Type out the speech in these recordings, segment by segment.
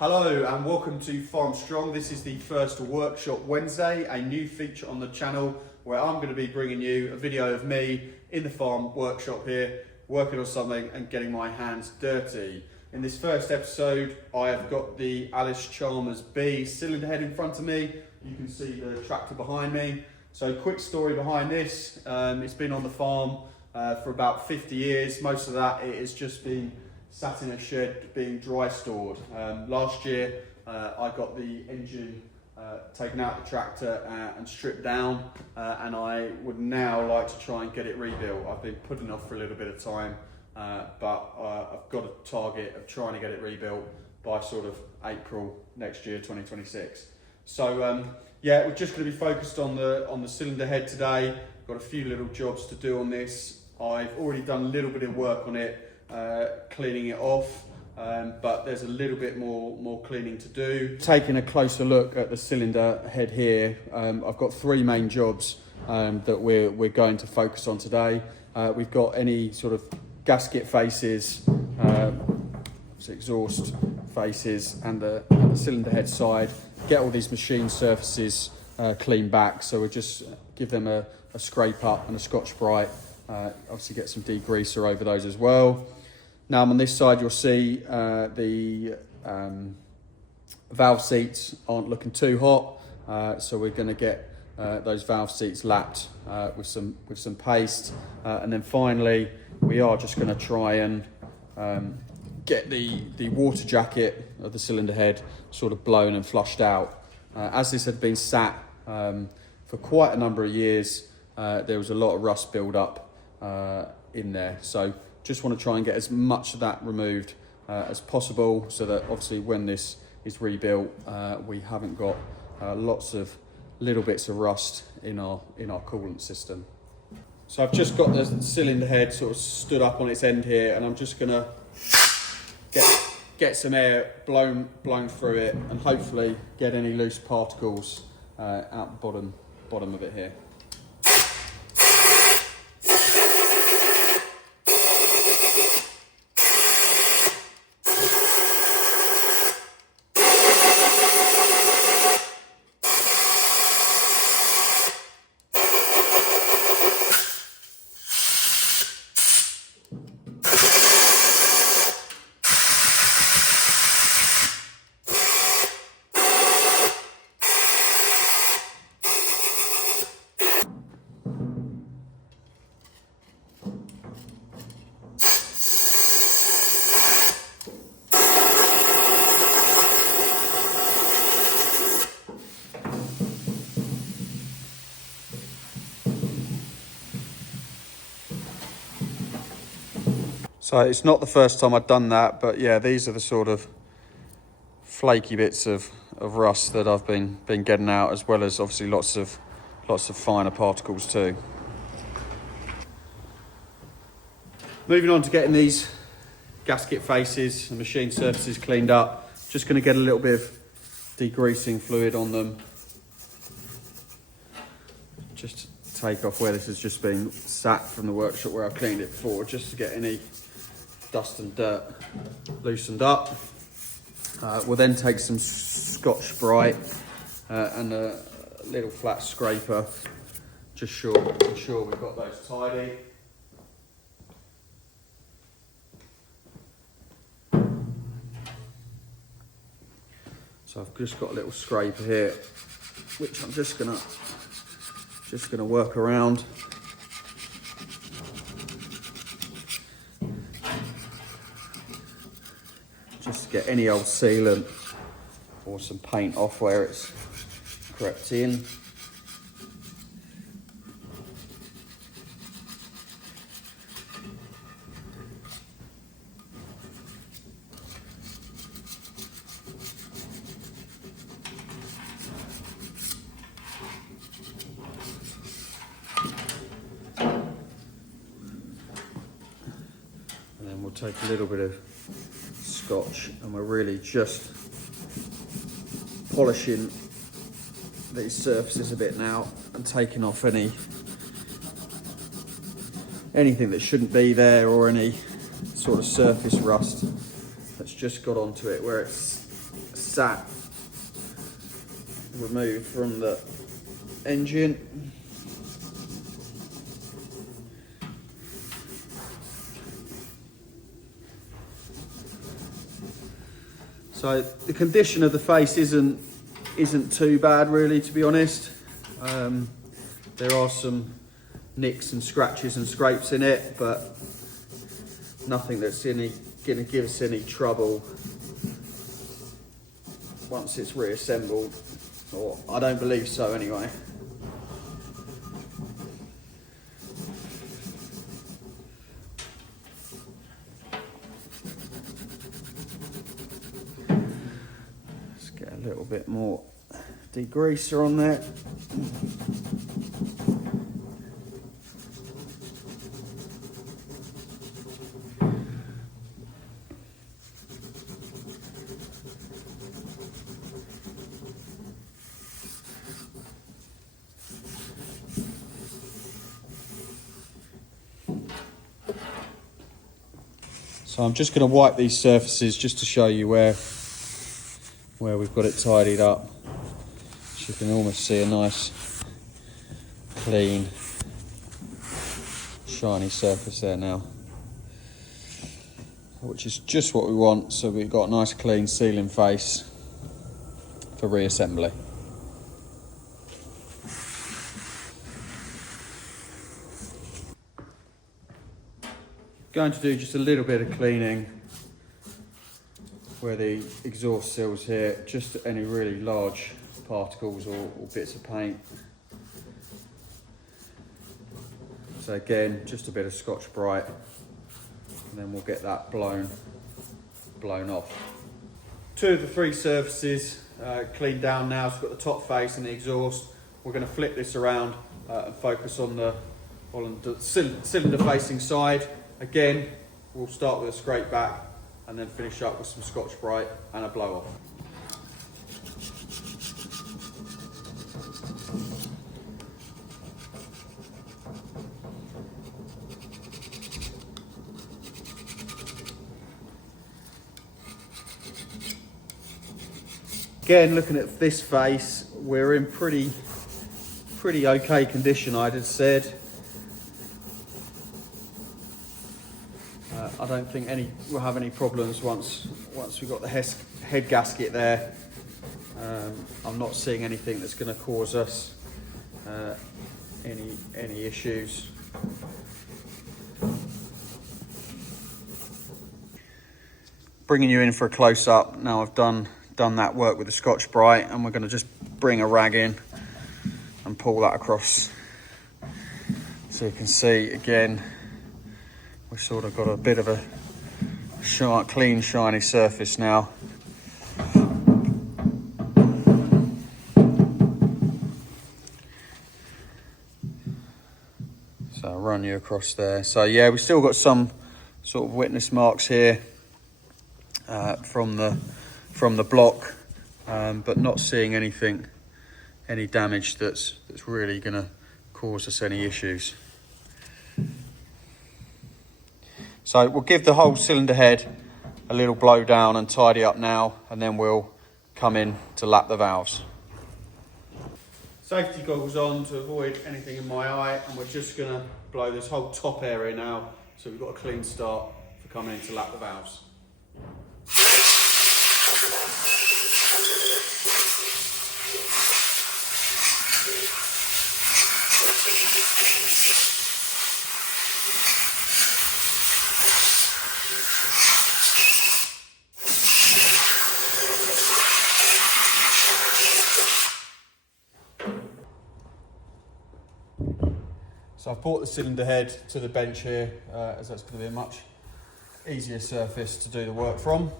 Hello and welcome to FarmStrong. This is the first Workshop Wednesday, a new feature on the channel where I'm going to be bringing you a video of me in the farm workshop here, working on something and getting my hands dirty. In this first episode, I have got the Allis Chalmerd B cylinder head in front of me. You can see the tractor behind me. So quick story behind this, it's been on the farm for about 50 years. Most of that it has just been sat in a shed being dry stored. Last year I got the engine taken out the tractor and stripped down, and I would now like to try and get it rebuilt. I've been putting off for a little bit of time, but I've got a target of trying to get it rebuilt by sort of April next year, 2026. So yeah, we're just going to be focused on the cylinder head today. Got a few little jobs to do on this. I've already done a little bit of work on it, cleaning it off, but there's a little bit more cleaning to do. Taking a closer look at the cylinder head here, I've got three main jobs that we're going to focus on today. We've got any sort of gasket faces, exhaust faces, and the cylinder head side. Get all these machine surfaces cleaned back, so we'll just give them a scrape up and a Scotch-Brite. Obviously get some degreaser over those as well. Now on this side you'll see the valve seats aren't looking too hot, so we're going to get those valve seats lapped with some paste, and then finally we are just going to try and get the water jacket of the cylinder head sort of blown and flushed out. As this had been sat for quite a number of years, there was a lot of rust build up in there, so just want to try and get as much of that removed as possible, so that obviously when this is rebuilt we haven't got lots of little bits of rust in our coolant system. So I've just got the cylinder head sort of stood up on its end here, and I'm just gonna get some air blown through it and hopefully get any loose particles out the bottom of it here. So it's not the first time I've done that, but yeah, these are the sort of flaky bits of rust that I've been getting out, as well as obviously lots of finer particles too. Moving on to getting these gasket faces and machine surfaces cleaned up. Just going to get a little bit of degreasing fluid on them. Just to take off where this has just been sat from the workshop where I've cleaned it before, just to get any dust and dirt loosened up. We'll then take some Scotch-Brite and a little flat scraper, just ensure we've got those tidy. So I've just got a little scraper here, which I'm just gonna work around. Just to get any old sealant or some paint off where it's crept in. And then we'll take a little bit of Scotch and we're really just polishing these surfaces a bit now and taking off anything that shouldn't be there, or any sort of surface rust that's just got onto it where it's sat removed from the engine. So the condition of the face isn't too bad really, to be honest. There are some nicks and scratches and scrapes in it, but nothing that's going to give us any trouble once it's reassembled, or I don't believe so anyway. Let's get a little bit more degreaser on there. So I'm just going to wipe these surfaces just to show you where we've got it tidied up. So you can almost see a nice, clean, shiny surface there now, which is just what we want. So we've got a nice, clean sealing face for reassembly. Going to do just a little bit of cleaning where the exhaust seals here, just any really large particles or bits of paint. So again, just a bit of Scotch-Brite, and then we'll get that blown off. 2 of the 3 surfaces cleaned down now. So we've got the top face and the exhaust. We're going to flip this around and focus on the cylinder facing side. Again, we'll start with a scrape back and then finish up with some Scotch-Brite and a blow off. Again, looking at this face, we're in pretty okay condition, I'd have said. I don't think we'll have any problems once we've got the head gasket there. I'm not seeing anything that's going to cause us any issues. Bringing you in for a close-up. Now I've done that work with the Scotch-Brite, and we're going to just bring a rag in and pull that across, so you can see again we've sort of got a bit of a clean, shiny surface now. So I'll run you across there. So yeah, we've still got some sort of witness marks here from the block, but not seeing any damage that's really going to cause us any issues. So we'll give the whole cylinder head a little blow down and tidy up now, and then we'll come in to lap the valves. Safety goggles on to avoid anything in my eye, and we're just going to blow this whole top area now, so we've got a clean start for coming in to lap the valves. So I've brought the cylinder head to the bench here, as that's going to be a much easier surface to do the work from.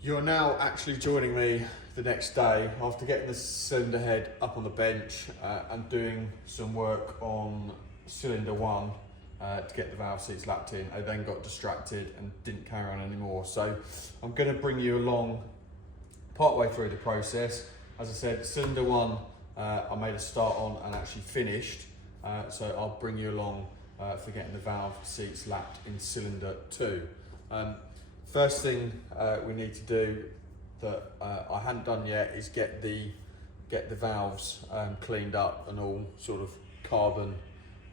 You're now actually joining me the next day after getting the cylinder head up on the bench and doing some work on cylinder 1 to get the valve seats lapped in. I then got distracted and didn't carry on anymore. So I'm going to bring you along partway through the process. As I said, cylinder 1 I made a start on and actually finished. So I'll bring you along for getting the valve seats lapped in cylinder 2. First thing we need to do that I hadn't done yet is get the valves cleaned up and all sort of carbon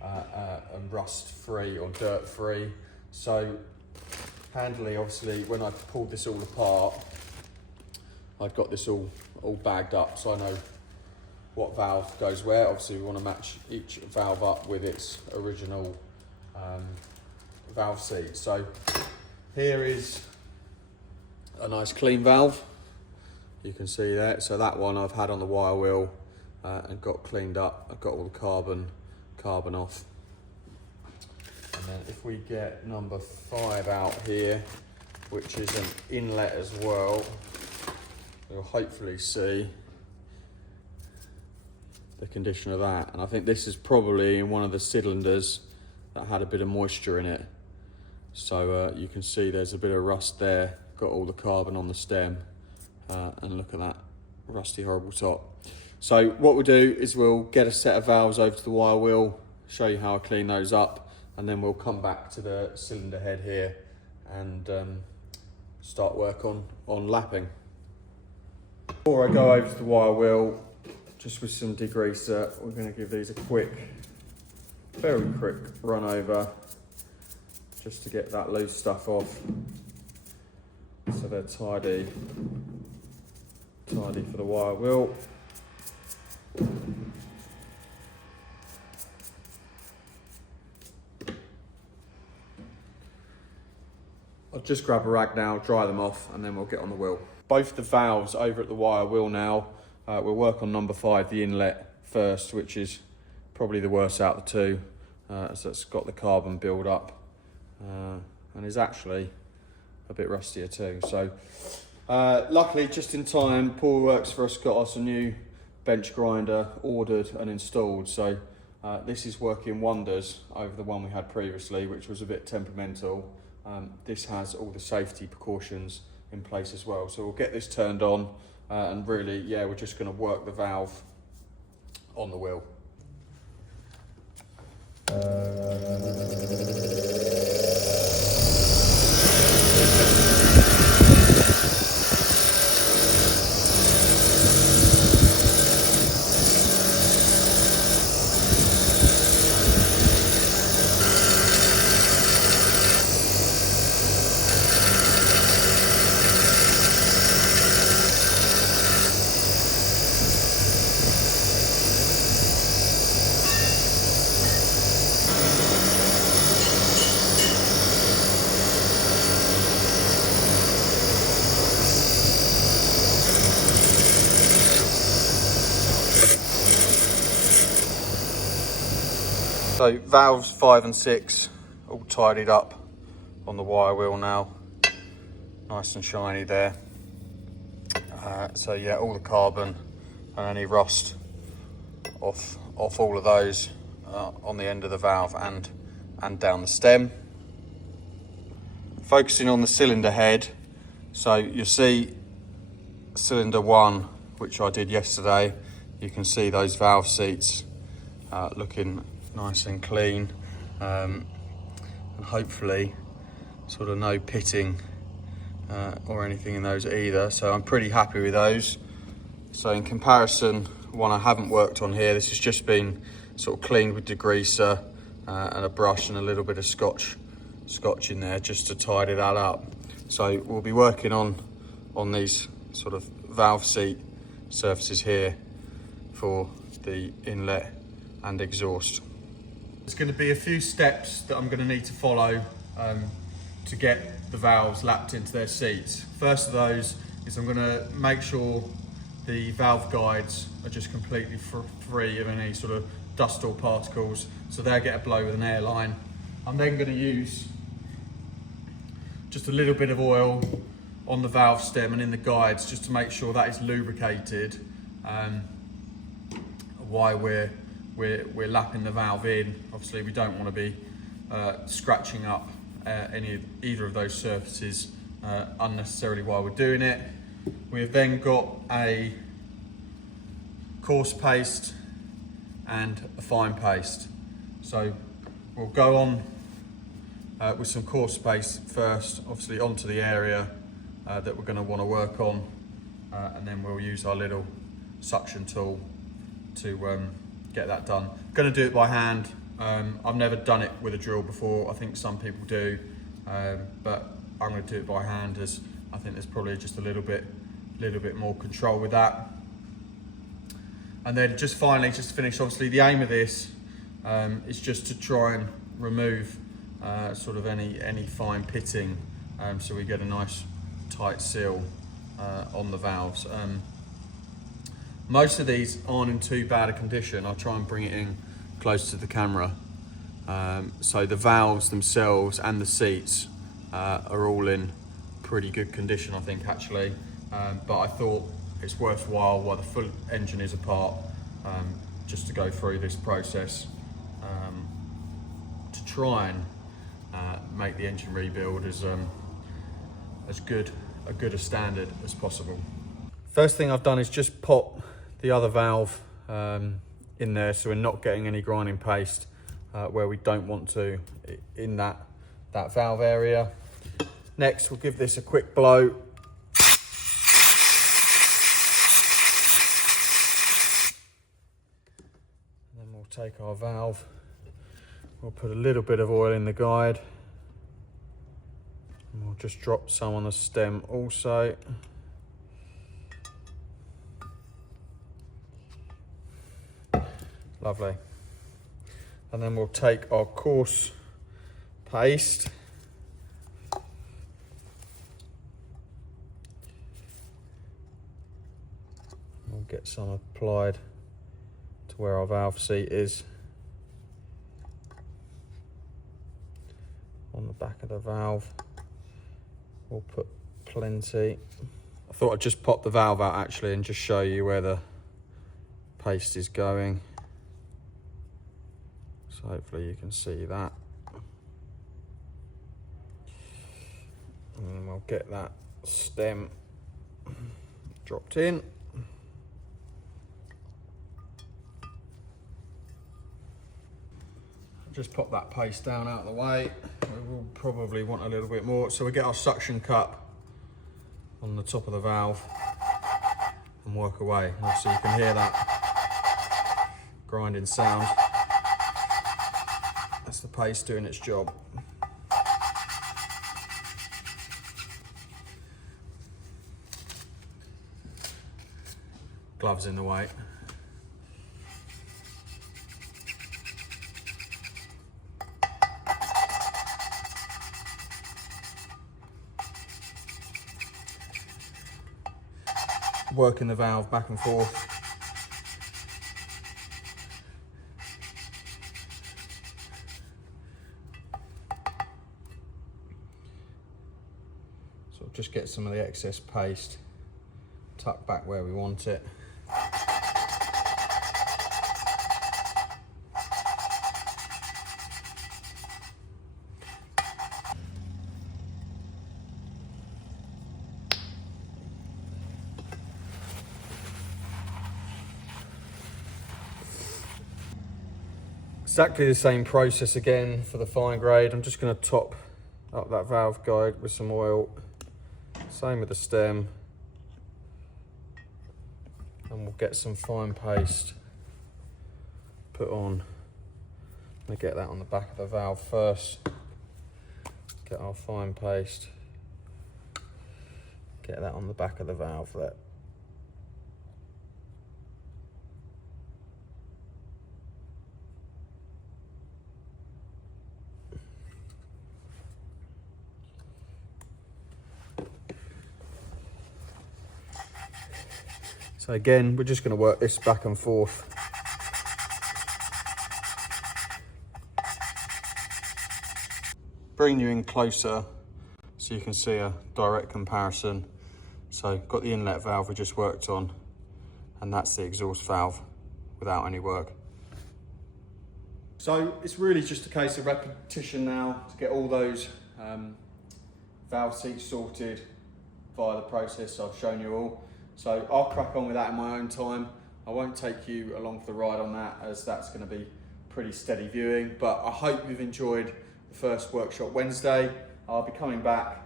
and rust free or dirt free. So handily, obviously, when I pulled this all apart, I've got this all bagged up, so I know what valve goes where. Obviously we want to match each valve up with its original valve seat. So here is a nice clean valve, you can see that. So that one I've had on the wire wheel and got cleaned up. I've got all the carbon off. And then if we get number 5 out here, which is an inlet as well, you'll hopefully see the condition of that. And I think this is probably in one of the cylinders that had a bit of moisture in it. So you can see there's a bit of rust there, got all the carbon on the stem, and look at that rusty, horrible top. So what we'll do is we'll get a set of valves over to the wire wheel, show you how I clean those up, and then we'll come back to the cylinder head here and start work on lapping. Before I go over to the wire wheel, just with some degreaser, we're going to give these a very quick run over, just to get that loose stuff off, so they're tidy for the wire wheel. I'll just grab a rag now, dry them off, and then we'll get on the wheel. Both the valves over at the wire wheel now. We'll work on number 5, the inlet first, which is probably the worst out of the two, as it's got the carbon build up and is actually a bit rustier too. So luckily, just in time, Paul Works for us got us a new bench grinder ordered and installed. So this is working wonders over the one we had previously, which was a bit temperamental. This has all the safety precautions in place as well. So we'll get this turned on and really, yeah, we're just going to work the valve on the wheel. So valves 5 and 6 all tidied up on the wire wheel now, nice and shiny there. So yeah, all the carbon and any rust off all of those on the end of the valve and down the stem. Focusing on the cylinder head, so you'll see cylinder 1, which I did yesterday. You can see those valve seats looking nice and clean, and hopefully sort of no pitting or anything in those either, so I'm pretty happy with those. So in comparison, one I haven't worked on here, this has just been sort of cleaned with degreaser and a brush and a little bit of scotch in there just to tidy that up. So we'll be working on these sort of valve seat surfaces here for the inlet and exhaust. There's going to be a few steps that I'm going to need to follow to get the valves lapped into their seats. First of those is I'm going to make sure the valve guides are just completely free of any sort of dust or particles, so they'll get a blow with an airline. I'm then going to use just a little bit of oil on the valve stem and in the guides just to make sure that is lubricated while we're lapping the valve in. Obviously we don't want to be scratching up either of those surfaces unnecessarily while we're doing it. We've then got a coarse paste and a fine paste. So we'll go on with some coarse paste first, obviously onto the area that we're going to want to work on, and then we'll use our little suction tool to get that done. Gonna do it by hand. I've never done it with a drill before. I think some people do, but I'm gonna do it by hand, as I think there's probably just a little bit more control with that. And then just finally, just to finish, obviously the aim of this is just to try and remove sort of any fine pitting, so we get a nice tight seal on the valves. Most of these aren't in too bad a condition. I'll try and bring it in close to the camera. So the valves themselves and the seats are all in pretty good condition, I think, actually. But I thought it's worthwhile while the full engine is apart, just to go through this process to try and make the engine rebuild as good a standard as possible. First thing I've done is just pop the other valve in there, so we're not getting any grinding paste where we don't want to in that valve area. Next, we'll give this a quick blow. And then we'll take our valve, we'll put a little bit of oil in the guide, and we'll just drop some on the stem also. Lovely. And then we'll take our coarse paste, we'll get some applied to where our valve seat is on the back of the valve. We'll put plenty. I thought I'd just pop the valve out actually and just show you where the paste is going. So hopefully you can see that. And then we'll get that stem dropped in. Just pop that paste down out of the way. We will probably want a little bit more. So we get our suction cup on the top of the valve and work away. Obviously you can hear that grinding sound. That's the paste doing its job. Gloves in the way. Working the valve back and forth. So just get some of the excess paste tucked back where we want it. Exactly the same process again for the fine grade. I'm just going to top up that valve guide with some oil. Same with the stem. And we'll get some fine paste put on. I'm going to get that on the back of the valve first. Get our fine paste. Get that on the back of the valve there. So again, we're just going to work this back and forth. Bring you in closer so you can see a direct comparison. So got the inlet valve we just worked on, and that's the exhaust valve without any work. So it's really just a case of repetition now to get all those valve seats sorted via the process I've shown you all. So I'll crack on with that in my own time. I won't take you along for the ride on that, as that's going to be pretty steady viewing, but I hope you've enjoyed the first Workshop Wednesday. I'll be coming back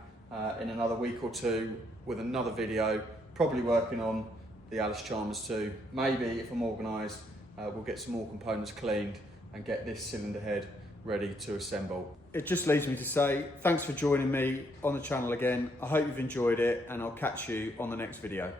in another week or two with another video, probably working on the Allis Chalmers too. Maybe if I'm organised, we'll get some more components cleaned and get this cylinder head ready to assemble. It just leaves me to say thanks for joining me on the channel again. I hope you've enjoyed it, and I'll catch you on the next video.